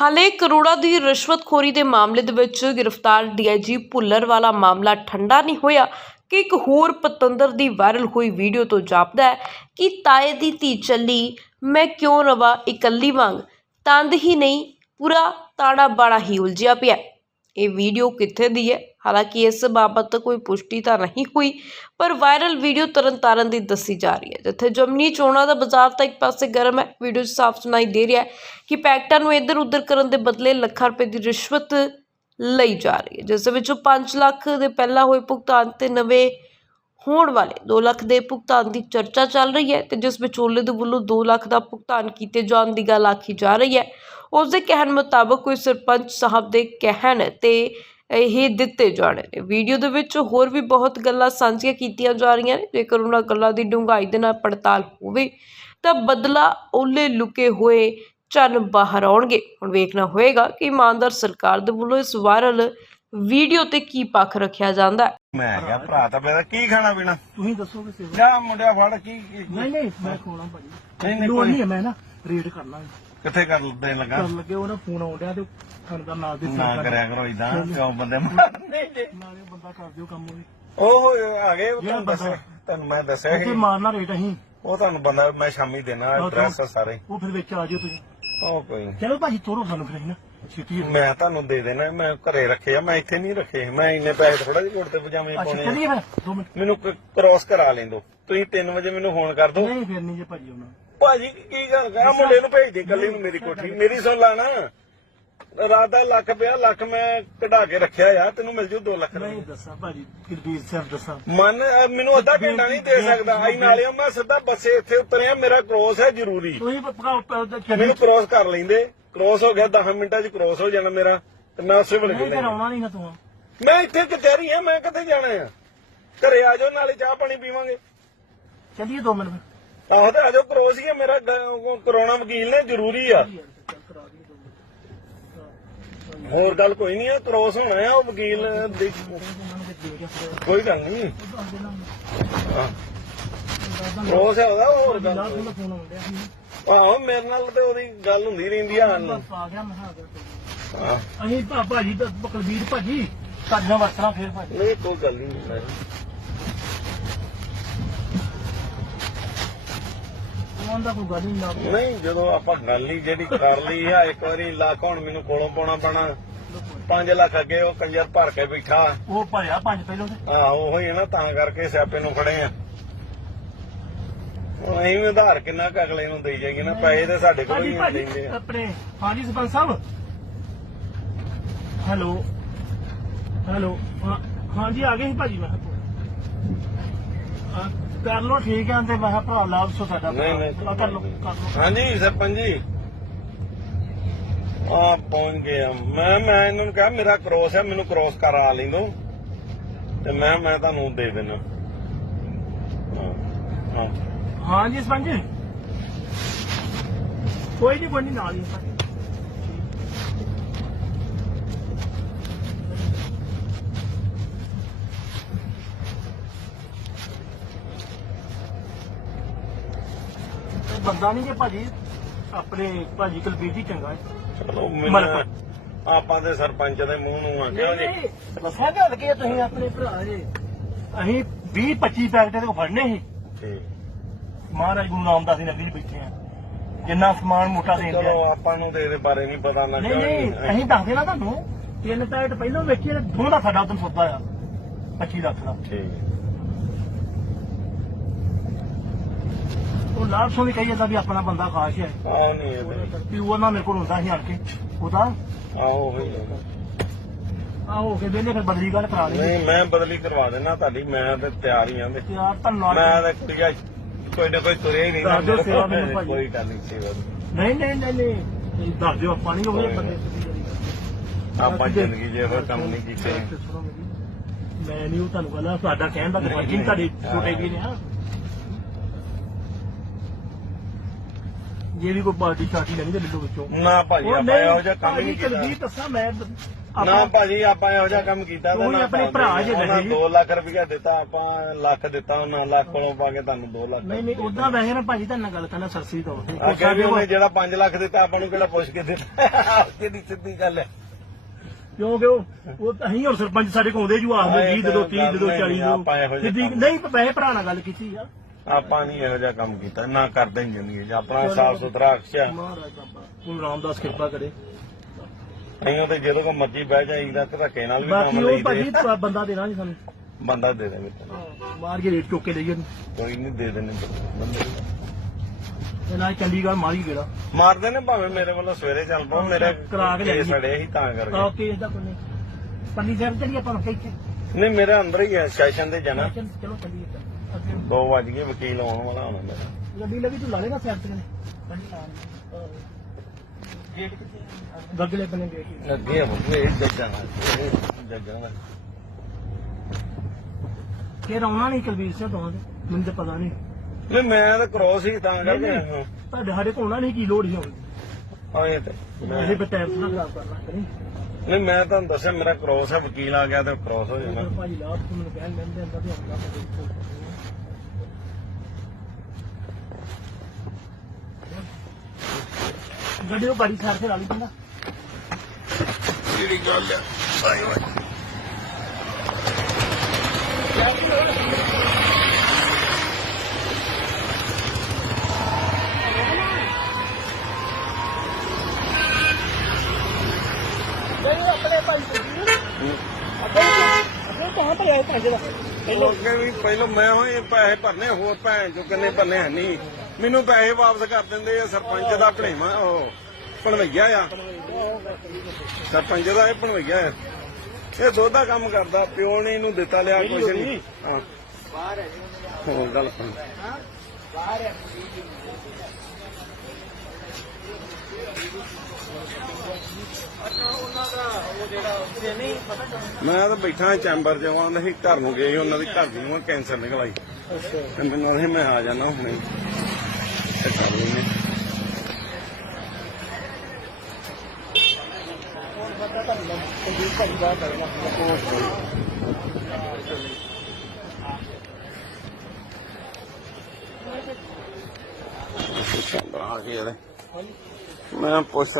ਹਾਲੇ ਕਰੋੜਾਂ ਦੀ ਰਿਸ਼ਵਤਖੋਰੀ ਦੇ ਮਾਮਲੇ ਦੇ ਵਿੱਚ ਗ੍ਰਿਫਤਾਰ ਡੀਆਈਜੀ ਭੁੱਲਰ ਵਾਲਾ ਮਾਮਲਾ ਠੰਡਾ ਨਹੀਂ ਹੋਇਆ ਕਿ ਇੱਕ ਹੋਰ ਪਤੰਦਰ ਦੀ ਵਾਇਰਲ ਹੋਈ ਵੀਡੀਓ ਤੋਂ ਜਾਪਦਾ ਹੈ ਕਿ ਤਾਏ ਦੀ ਧੀ ਚੱਲੀ, ਮੈਂ ਕਿਉਂ ਰਵਾਂ ਇਕੱਲੀ ਵਾਂਗ? ਤੰਦ ਹੀ ਨਹੀਂ, ਪੂਰਾ ਤਾੜਾ ਬਾੜਾ ਹੀ ਉਲਝਿਆ ਪਿਆ। ਇਹ ਵੀਡੀਓ ਕਿੱਥੇ ਦੀ ਹੈ? ਹਾਲਾਂਕਿ ਇਸ ਬਾਬਤ ਕੋਈ ਪੁਸ਼ਟੀ ਤਾਂ ਨਹੀਂ ਹੋਈ, ਪਰ ਵਾਇਰਲ ਵੀਡੀਓ ਤਰਨਤਾਰਨ ਦੀ ਦੱਸੀ ਜਾ ਰਹੀ ਹੈ, ਜਿੱਥੇ ਜਮਨੀ ਚੋਣਾਂ ਦਾ ਬਾਜ਼ਾਰ ਤਾਂ ਇੱਕ ਪਾਸੇ ਗਰਮ ਹੈ ਵੀਡੀਓ 'ਚ ਸਾਫ਼ ਸੁਣਾਈ ਦੇ ਰਿਹਾ ਹੈ ਕਿ ਪੈਕਟਾਂ ਨੂੰ ਇੱਧਰ ਉੱਧਰ ਕਰਨ ਦੇ ਬਦਲੇ ਲੱਖਾਂ ਰੁਪਏ ਦੀ ਰਿਸ਼ਵਤ ਲਈ ਜਾ ਰਹੀ ਹੈ, ਜਿਸ ਦੇ ਵਿੱਚੋਂ 5 ਲੱਖ ਦੇ ਪਹਿਲਾਂ ਹੋਏ ਭੁਗਤਾਨ ਤੇ ਨਵੇਂ ਹੋਣ ਵਾਲੇ। 2 ਲੱਖ ਦੇ ਭੁਗਤਾਨ ਦੀ ਚਰਚਾ ਚੱਲ ਰਹੀ ਹੈ ਤੇ ਜਿਸ ਵਿਚੋਲੇ ਦੇ ਵੱਲੋਂ 2 ਲੱਖ ਦਾ ਭੁਗਤਾਨ ਕੀਤੇ ਜਾਣ ਦੀ ਗੱਲ ਆਖੀ ਜਾ ਰਹੀ ਹੈ, ਉਸ ਦੇ ਕਹਿਣ ਮੁਤਾਬਕ ਕੋਈ ਸਰਪੰਚ ਸਾਹਿਬ ਦੇ ਕਹਿਣ ਤੇ ਇਹ ਦਿੱਤੇ ਜਾਣੇ। ਨੇ ਵੀਡੀਓ ਦੇ ਵਿੱਚ ਹੋਰ ਵੀ ਬਹੁਤ ਗੱਲਾਂ ਸਾਂਝੀਆਂ ਕੀਤੀਆਂ ਜਾ ਰਹੀਆਂ ਨੇ। ਜੇਕਰ ਉਹਨਾਂ ਗੱਲਾਂ ਦੀ ਡੂੰਘਾਈ ਦੇ ਨਾਲ ਪੜਤਾਲ ਹੋਵੇ, ਤਾਂ ਬਦਲਾ ਓਲੇ ਲੁਕੇ ਹੋਏ ਚੰਨ ਬਾਹਰ ਆਉਣਗੇ। ਹੁਣ ਵੇਖਣਾ ਹੋਏਗਾ ਕਿ ਇਮਾਨਦਾਰ ਸਰਕਾਰ ਦੇ ਵੱਲੋਂ ਇਸ ਵਾਇਰਲ ਵੀਡੀਓ ਤੇ ਕੀ ਪੱਖ ਰੱਖਿਆ ਜਾਂਦਾ ਹੈ? ਮੈਂ ਕਿਹਾ ਭਰਾ ਤਾਂ ਮੇਰਾ ਕੀ ਖਾਣਾ ਪੀਣਾ? ਤੁਸੀਂ ਦੱਸੋਗੇ ਸੇਵਾ ਜਾ ਮੁੰਡਿਆ ਫੜ ਕੀ ਕੀ- ਨਹੀਂ ਨਹੀਂ ਮੈਂ ਖੋਣਾ ਭਾਜੀ। ਨਹੀਂ, ਨਹੀਂ, ਲੋੜ ਕੋਈ- ਨਹੀਂ ਹੈ ਮੈਂ ਨਾ ਰੇਡ ਕਰਨਾ ਕਿੱਥੇ ਕਰ ਦੇਣ ਲੱਗਾ? ਕਰਨ ਲੱਗੇ ਉਹ ਨਾ ਫੋਨ ਆਉਣ ਡਿਆ ਤੇ ਤੁਹਾਨੂੰ ਦਾ ਨਾਂ ਦੇ ਨਾ ਕਰਿਆ ਕਰੋ ਇਦਾਂ ਕਿਉਂ ਬੰਦੇ ਮਾਰਨੇ ਜੇ? ਨਾਲੇ ਬੰਦਾ ਕਰ ਦਿਓ ਕੰਮ ਵੀ ਉਹ ਆ ਗਏ ਉਹ ਤੁਹਾਨੂੰ ਦੱਸਿਆ ਤੁਹਾਨੂੰ ਮੈਂ ਦੱਸਿਆ ਸੀ। ਮਾਰਨਾ ਰੇਟ ਅਸੀਂ। ਉਹ ਤੁਹਾਨੂੰ ਬੰਦਾ ਮੈਂ ਸ਼ਾਮੀ ਦੇਣਾ ਐਡਰੈਸ ਸਾਰੇ। ਉਹ ਫਿਰ ਵਿੱਚ ਆ ਜਿਓ ਤੁਸੀਂ। ਉਹ ਕੋਈ ਨੀ। ਚਲੋ ਭਾਜੀ ਤੋਰੋ ਸਾਨੂੰ ਫਿਰ ਅਸੀਂ ਨਾ। ਛੇਤੀ ਮੈਂ ਤੁਹਾਨੂੰ ਦੇ ਦੇਣਾ ਮੈਂ ਘਰੇ ਰੱਖੇ ਆ ਮੈਂ ਇੱਥੇ ਨਹੀਂ ਰੱਖੇ। ਮੈਂ ਇੰਨੇ ਪੈਸੇ ਥੋੜਾ ਜਿਹੇ ਕੋਟ ਤੇ ਪਜਾਮੇ ਅੱਛਾ ਪਾਉਣੇ ਆ। ਚੱਲੀਏ ਫਿਰ ਦੋ ਮਿੰਟ। ਮੈਨੂੰ ਕ੍ਰੋਸ ਕਰਾ ਲੈਂਦੋ। ਤੁਸੀਂ 3 ਵਜੇ ਮੈਨੂੰ ਫੋਨ ਕਰ ਦਿਓ। ਨਹੀਂ ਫਿਰ ਨਹੀਂ ਜੇ ਭਾਜੀ ਉਹਨਾਂ ਭਾਜੀ ਕੀ ਗੱਲ ਕਰ? ਮੁੰਡੇ ਨੂੰ ਭੇਜ ਦੇ ਕੱਲੀ ਨੂੰ ਮੇਰੀ ਕੋਠੀ। ਮੇਰੀ ਸੁਣ ਲਾ ਨਾ। ਰਾਤ ਦਾ ਲੱਖ ਪਿਆ ਲੱਖ ਮੈਂ ਕਢਾ ਕੇ ਰੱਖਿਆ ਯਾਰ ਤੈਨੂੰ ਮਿਲ ਜੂ 2 ਲੱਖ ਦਾ ਨਹੀਂ ਦੱਸਾਂ ਭਾਜੀ ਕਿਰਬੀਰ ਸਾਹਿਬ ਦੱਸਾਂ। ਮਨ ਅਹ ਮੈਨੂੰ ਅੱਧਾ ਘੰਟਾ ਨਹੀਂ ਦੇ ਸਕਦਾ। ਆਈ ਨਾਲੇ ਮੈਂ ਸਿੱਧਾ ਬੱਸੇ ਇੱਥੇ ਉਤਰਿਆ ਮੇਰਾ ਕ੍ਰੋਸ ਹੈ ਜ਼ਰੂਰੀ। ਤੁਸੀਂ ਪਕਾ ਮੈਨੂੰ ਕ੍ਰੋਸ ਕਰ ਲੈਂਦੇ। ਕ੍ਰੋਸ ਹੋ ਗਿਆ 10 ਮਿੰਟਾਂ 'ਚ ਕ੍ਰੋਸ ਹੋ ਜਾਣਾ ਮੇਰਾ ਤੇ ਮੈਂ ਉਸੇ ਵੇਲੇ ਨਹੀਂ ਚੱਲਿਆ ਆਉਣਾ ਨਹੀਂ ਨਾ ਤੂੰ ਮੈਂ ਇੱਥੇ ਕਚਹਿਰੀ ਆ ਮੈਂ ਕਿੱਥੇ ਜਾਣਾ ਆ? ਘਰੇ ਆ ਜਾਓ ਨਾਲੇ ਚਾਹ ਪਾਣੀ ਪੀਵਾਂਗੇ। ਚੱਲੀਏ ਦੋ ਮਿੰਟ ਫਿਰ। ਆਹੋ ਤੇ ਆ ਜਾਓ ਕ੍ਰੋਸ ਹੀ ਆ ਮੇਰਾ ਕਰੋਨਾ ਵਕੀਲ ਨੇ ਜ਼ਰੂਰੀ ਆ। ਹੋਰ ਗੱਲ ਕੋਈ ਨਹੀਂ ਆ ਕ੍ਰੋਸ ਹੋਣਾ ਆ ਉਹ ਵਕੀਲ ਕੋਈ ਗੱਲ ਨਹੀਂ ਕ੍ਰੋਸ ਹੈ ਉਹਦਾ ਹੋਰ ਗੱਲ। ਆਹੋ ਮੇਰੇ ਨਾਲ ਤੇ ਉਹਦੀ ਗੱਲ ਹੁੰਦੀ ਰਹਿੰਦੀ ਆ ਸਾਨੂੰ ਬਸ ਆ ਗਿਆ ਮੈਂ ਹਾਂ ਹਾਂ ਅਸੀਂ ਭਾ ਭਾਜੀ ਦਾ ਬਕਲਬੀਰ ਭਾਜੀ ਨਾਲ ਵਰਤਣਾ ਫੇਰ ਭਾਜੀ। ਨਹੀਂ ਕੋਈ ਗੱਲ ਨਹੀਂ ਉਹਨਾਂ ਦਾ ਕੋਈ ਗੱਲ ਨਹੀਂ ਨਾ ਨਹੀਂ ਜਦੋਂ ਆਪਾਂ ਗੱਲ ਹੀ ਜਿਹੜੀ ਕਰ ਲਈ ਆ ਇੱਕ ਵਾਰੀ ਲੱਖ ਹੁਣ ਮੈਨੂੰ ਕੋਲੋਂ ਪਾਉਣਾ ਪੈਣਾ। 5 ਲੱਖ ਅੱਗੇ ਉਹ ਕੰਜਰ ਭਰ ਕੇ ਬੈਠਾ। ਉਹ ਭਰਿਆ ਪੰਜ ਪਹਿਲੋਂ ਤੇ। ਆ ਉਹੀ ਹੈ ਨਾ ਤਾਂ ਕਰਕੇ ਸਿਆਪੇ ਨੂੰ ਖੜੇ ਆ। ਅਸੀਂ ਵੀ ਉਧਾਰ ਕਿੰਨਾ ਕੁ ਅਗਲੇ ਨੂੰ ਦੇਈ ਜਾਈਏ ਨਾ ਪੈਸੇ ਤੇ ਸਾਡੇ ਕੋਲ ਹੀ ਭਾਜੀ ਆ ਆਪਣੇ ਹਾਂਜੀ ਸਰਪੰਚ ਸਾਹਿਬ। ਹੈਲੋ ਹੈਲੋ ਹਾਂ- ਹਾਂਜੀ ਆ ਗਏ ਸੀ ਭਾਜੀ ਮੈਂ ਕਿਹਾ। ਹਾਂ, ਕਰ ਲੋ ਠੀਕ ਹੈ ਤੇ ਮੈਂ ਕਿਹਾ ਭਰਾ ਲਾਭ ਸੋ ਸਾਡਾ ਨਹੀਂ ਨਹੀਂ। ਕਰ ਲੋ ਕਰ ਲੋ ਹਾਂਜੀ ਸਰਪੰਚ ਜੀ। ਆ ਪਹੁੰਚ ਗਿਆ ਮੈਂ ਮੈਂ ਇਹਨਾਂ ਨੂੰ ਕਿਹਾ ਮੇਰਾ ਕ੍ਰੋਸ ਹੈ ਮੈਨੂੰ ਕ੍ਰੋਸ ਕਰਾ ਲੈਂਦੋ। ਤੇ ਮੈਂ ਮੈਂ ਤੁਹਾਨੂੰ ਦੇ ਦੇਣਾ ਹਾਂ ਹਾਂ। ਹਾਂਜੀ ਸਰਪੰਚ। ਕੋਈ ਨਹੀਂ ਕੋਈ ਨਹੀਂ ਨਾਲ ਹੀ ਇਹ ਬੰਦਾ ਨਹੀਂ ਜੇ ਭਾਜੀ ਆਪਣੇ ਭਾਜੀ ਕੁਲਬੀਰ ਜੀ ਚੰਗਾ ਹੈ। ਚਲੋ ਮਲਕ। ਆਪਾਂ ਦੇ ਸਰਪੰਚ ਦੇ ਮੂੰਹ ਨੂੰ ਆ ਕਿਉਂ ਜੀ ਦੱਸਿਆ ਗੱਲ ਕੀ ਹੈ ਤੁਸੀਂ ਆਪਣੇ ਭਰਾ ਜੀ ਅਸੀਂ 20 25 ਪੈਕਟ ਇਹਦੇ ਕੋਲ ਫੜਨੇ ਸੀ। ਠੀਕ। ਮਹਾਰਾਜ ਗੁਰੂ ਰਾਮਦਾਸ ਦੀ ਨਗਰੀ 'ਚ ਬੈਠੇ ਆ। ਜਿੰਨਾ ਸਮਾਨ ਮੋਟਾ ਦੇ ਚਲੋ ਦਿਆ। ਆਪਾਂ ਨੂੰ ਤੇ ਇਹਦੇ ਬਾਰੇ ਨਹੀਂ ਪਤਾ ਨਾ ਨਹੀਂ ਨਹੀਂ ਅਸੀਂ ਦੱਸਦੇ ਨਾ ਤੁਹਾਨੂੰ ਤਿੰਨ ਪੈਕਟ ਪਹਿਲਾਂ ਵੇਖੇ ਦੋ ਦਾ ਸਾਡਾ ਉਦੋਂ ਸੌਦਾ ਆ। 25 ਲੱਖ ਦਾ। ਠੀਕ। ਉਹ ਲਾਭ ਸੋਨੀ ਕਹੀ ਜਾਂਦਾ ਵੀ ਆਪਣਾ ਬੰਦਾ ਖਾਸ ਹੈ। ਆਹ ਨਹੀਂ ਇਹ ਵੀ ਉਹ ਨਾ ਮੇਰੇ ਕੋਲ ਹੁੰਦਾ ਸੀ ਆਣ ਕੇ। ਉਹਦਾ ਆਓ ਹੋਈ ਆ ਹੋ। ਕੇ ਫਿਰ ਬਦਲੀ ਗੱਲ ਕਰਾ ਲਈ। ਨਹੀਂ ਮੈਂ ਬਦਲੀ ਕਰਵਾ ਦੇਣਾ ਤੁਹਾਡੀ ਮੈਂ ਤੇ ਤਿਆਰ ਹੀ ਆਂ। ਤੇ ਯਾਰ ਧੰਨਵਾਦ ਮੈਂ ਤਾਂ ਕੁੜੀਆ ਕੋਈ ਨਾ ਕੋਈ ਤੁਰਿਆ ਹੀ ਨਹੀਂ ਦੱਸ ਦਿਓ ਸੇਵਾ। ਮੈਨੂੰ ਭਾਜੀ। ਕੋਈ ਗੱਲ ਨਹੀਂ ਸੇਵਾ ਦੀ। ਨਹੀਂ ਨਹੀਂ ਨਹੀਂ ਦੱਸ ਦਿਓ ਆਪਾਂ ਨਹੀਂ ਗੱਲ। ਆਪਾਂ ਜ਼ਿੰਦਗੀ 'ਚ ਇਹੋ ਕੰਮ ਨਹੀਂ ਕੀਤੇ। ਮੈਂ ਨਹੀਂ ਉਹ ਤੁਹਾਨੂੰ ਕਹਿੰਦਾ ਤੁਹਾਡਾ ਕਹਿਣ ਦਾ ਨਹੀਂ, ਫਰਜ਼ ਨਹੀਂ ਤੁਹਾਡੇ ਨਹੀਂ। ਛੋਟੇ ਵੀ ਨੇ ਹਾਂ ਜੇ ਵੀ ਕੋਈ ਪਾਰਟੀ ਸ਼ਾਰਟੀ ਲੈਣੀ ਤੇ ਲੈ ਲਓ ਵਿੱਚੋਂ ਨਾ ਉਹ ਆਪਾਂ ਇਹੋ ਜਿਹਾ ਕੰਮ ਹੀ ਭਾਜੀ ਨਹੀਂ ਕੀਤਾ ਕੁਲਦੀਪ ਦੱਸਾਂ ਮੈਂ ਨਾ ਆਪਾਂ ਭਾਜੀ ਆਪਾਂ ਇਹੋ ਜਿਹਾ ਕੰਮ ਕੀਤਾ ਉਹੀ ਨਾ ਆਪਣੇ ਆਪਾਂ ਭਰਾ ਜੇ ਉਹਨਾਂ ਰਹੇ। 2 ਲੱਖ ਰੁਪਇਆ ਦਿੱਤਾ ਆਪਾਂ ਲੱਖ ਦਿੱਤਾ ਉਹਨਾਂ ਲੱਖ ਕੋਲੋਂ ਪਾ ਕੇ ਤੁਹਾਨੂੰ 2 ਲੱਖ ਨਹੀਂ ਨਹੀਂ ਉਦਾਂ ਵੈਸੇ ਨਾ ਭਾਜੀ ਤੁਹਾਡੇ ਨਾਲ ਗੱਲ ਕਰਨਾ ਸਰਸੀ ਤੌਰ ਤੇ। ਉਹ ਅੱਗੇ ਵੀ ਉਹਨੇ ਕੋਲ- ਜਿਹੜਾ 5 ਲੱਖ ਦਿੱਤਾ ਆਪਾਂ ਨੂੰ ਕਿਹੜਾ ਪੁੱਛ ਕੇ ਦਿੱਤਾ? ਕਿਹਦੀ ਸਿੱਧੀ ਗੱਲ ਹੈ। ਕਿਉਂਕਿ ਉਹ ਉਹ ਤਾਂ ਅਸੀਂ ਹੋਰ ਸਰਪੰਚ ਸਾਡੇ ਕੋਲ ਆਉਂਦੇ ਜੂ ਆਖਦੇ ਹਾਂ, ਇਹ 20 ਦੇ ਦੋ 30 ਦੇ ਦੋ ਨਹੀਂ, 40 ਆਪਾਂ ਇਹੋ ਦੇ ਜਿਹੇ ਸਿੱਧੀ ਕੰਮ- ਨਹੀਂ ਵੈਸੇ ਭਰਾ ਨਾਲ ਗੱਲ ਕੀਤੀ ਆ। ਆਪਾਂ ਨਹੀਂ ਇਹੋ ਜਿਹਾ ਕੰਮ ਕੀਤਾ ਨਾ ਕਰਦੇ ਹੀ ਜ਼ਿੰਦਗੀ 'ਚ। ਆਪਣਾ ਸਾਫ਼ ਸੁਥਰਾ ਅਕਸ਼ਾ ਮਹਾਰਾਜ ਬਾਬਾ ਗੁਰੂ ਰਾਮਦਾਸ ਕਿਰਪਾ ਕਰੇ। ਅਸੀਂ ਉਹਦੇ ਜਦੋਂ ਕੋ ਮਰਜ਼ੀ ਬਹਿ ਜਾਈਦਾ ਤੇ ਧੱਕੇ ਨਾਲ ਵੀ ਬਾਕੀ ਕੰਮ ਉਹ ਲਈਦੇ ਭਾਜੀ ਪ- ਬੰਦਾ ਦੇਣਾ ਜੀ ਸਾਨੂੰ। ਬੰਦਾ ਦੇ ਦੇ ਮਾਰ ਕੇ ਰੇਟ ਚੁੱਕ ਕੇ ਲਈਏ ਕੋਈ ਨਹੀਂ ਦੇ ਦੇਣੇ ਬੰਦੇ ਤੇ ਨਾਲ ਚੰਡੀਗੜ੍ਹ ਮਾਰੀ ਗੇੜਾ ਮਾਰਦੇ ਨੇ ਭਾਵੇਂ ਮੇਰੇ ਵੱਲੋਂ ਸਵੇਰੇ ਚੱਲ ਪਓ ਮੇਰੇ ਕਰਾ ਕੇ ਲਿਆਈਏ। ਅੜੇ ਸੀ ਤਾਂ ਕਰਕੇ। ਕੇਸ ਦਾ ਕੋਈ ਨਹੀਂ। ਪੱਲੀ ਸਾਹਿਬ ਚਲੀ ਆਪਾਂ ਨੂੰ ਕਿੱਥੇ ਨਹੀਂ ਮੇਰੇ ਅੰਦਰ ਹੀ ਹੈ ਸੈਸ਼ਨ ਦੇ ਜਾਣਾ। ਚਲੋ ਚਲੋ ਚੱਲੀਏ ਚੱਲ। ਅੱਗੇ 2 ਵਜ ਗਏ ਵਕੀਲ ਆਉਣ ਵਾਲਾ ਹੋਣਾ ਮੇਰਾ। ਗੱਡੀ ਲੱਗੀ ਤੂੰ ਲਾ ਲੈਣਾ ਸਾਈਡ ਤੇ। ਗੇਟ ਕਿੱਥੇ ਗੱਗਲੇ ਬਣੇ ਗੇਟ ਅੱਗੇ ਮੁੱਕੇ ਜੱਜਾਂ ਜੱਜਾਂ ਦਾ ਫੇਰ ਆਉਣਾ ਨਹੀਂ ਕੁਲਵੀਰ ਸਿੰਘ ਤੋਂ ਮੈਨੂੰ ਤਾਂ ਪਤਾ ਨਹੀਂ। ਨਹੀਂ ਮੈਂ ਤਾਂ ਕ੍ਰੋਸ ਹੀ ਤਾਂ ਕਰਕੇ ਤੁਹਾਡੇ ਸਾਡੇ ਕੋਲ ਆਉਣਾ ਨਹੀਂ ਕੀ ਲੋੜ ਹੁਣ? ਆਏ ਤੇ ਮੈਂ- ਇਹ ਬਟੈਪ ਨਾ ਖਰਾਬ ਕਰਨਾ ਕਰੀ ਨਹੀਂ? ਮੈਂ ਤੁਹਾਨੂੰ ਦੱਸਿਆ ਮੇਰਾ ਕ੍ਰੋਸ ਹੈ ਵਕੀਲ ਆ ਗਿਆ ਤੇ ਕ੍ਰੋਸ ਹੋ ਜਾਣਾ। ਭਾਜੀ ਲਾਭ ਤੁਹਾਨੂੰ ਕਹਿਣ ਲੈਂਦੇ ਅੰਦਰ ਤੇ ਆਉਂਦਾ ਗੱਡੀ ਉਹ ਬੜੀ ਸਾਰ ਤੇ ਲਾ ਲਈ ਬੰਦਾ ਜਿਹੜੀ ਗੱਲ ਹੈ ਹੋਏ। ਆਪਣੇ ਭਾਈ ਕਹਾਂ ਆਏ ਪੰਜ ਦਾ ਅੱਗੇ ਵੀ ਪਹਿਲਾਂ ਮੈਂ ਹਾਂ ਇਹ ਪੈਸੇ ਭਰਨੇ ਹੋਰ ਭੈਣ ਚੋ ਕਿੰਨੇ ਭਰਨੇ ਹੈ ਨਹੀਂ ਮੈਨੂੰ ਪੈਸੇ ਵਾਪਸ ਕਰ ਦਿੰਦੇ ਆ ਸਰਪੰਚ ਦਾ ਭਣੇਵਾ ਉਹ ਭਣਵਈਆ ਆ। ਸਰਪੰਚ ਦਾ ਇਹ ਭਣਵਈਆ ਆ। ਇਹ ਦੁੱਧ ਦਾ ਕੰਮ ਕਰਦਾ ਪਿਓ ਨੇ ਇਹਨੂੰ ਦਿੱਤਾ ਲਿਆ ਕੁਛ ਨਹੀਂ। ਹਾਂ। ਹੋਰ ਗੱਲ ਸੁਣ। ਮੈਂ ਤਾਂ ਬੈਠਾ ਚੈਂਬਰ ਚ ਆਉਂਦਾ ਸੀ ਘਰ ਨੂੰ ਗਏ ਉਹਨਾਂ ਦੀ ਘਰ ਦੀ ਨੂੰ ਕੈਂਸਰ ਨਿਕਲ ਆਈ। ਤੇ ਮੈਨੂੰ ਮੈਂ ਆ ਜਾਣਾ ਹੁਣੇ। ਤੇ ਕਰ ਲੈਨੇ ਆ ਗਿਆ ਮੈਂ ਪੁੱਛ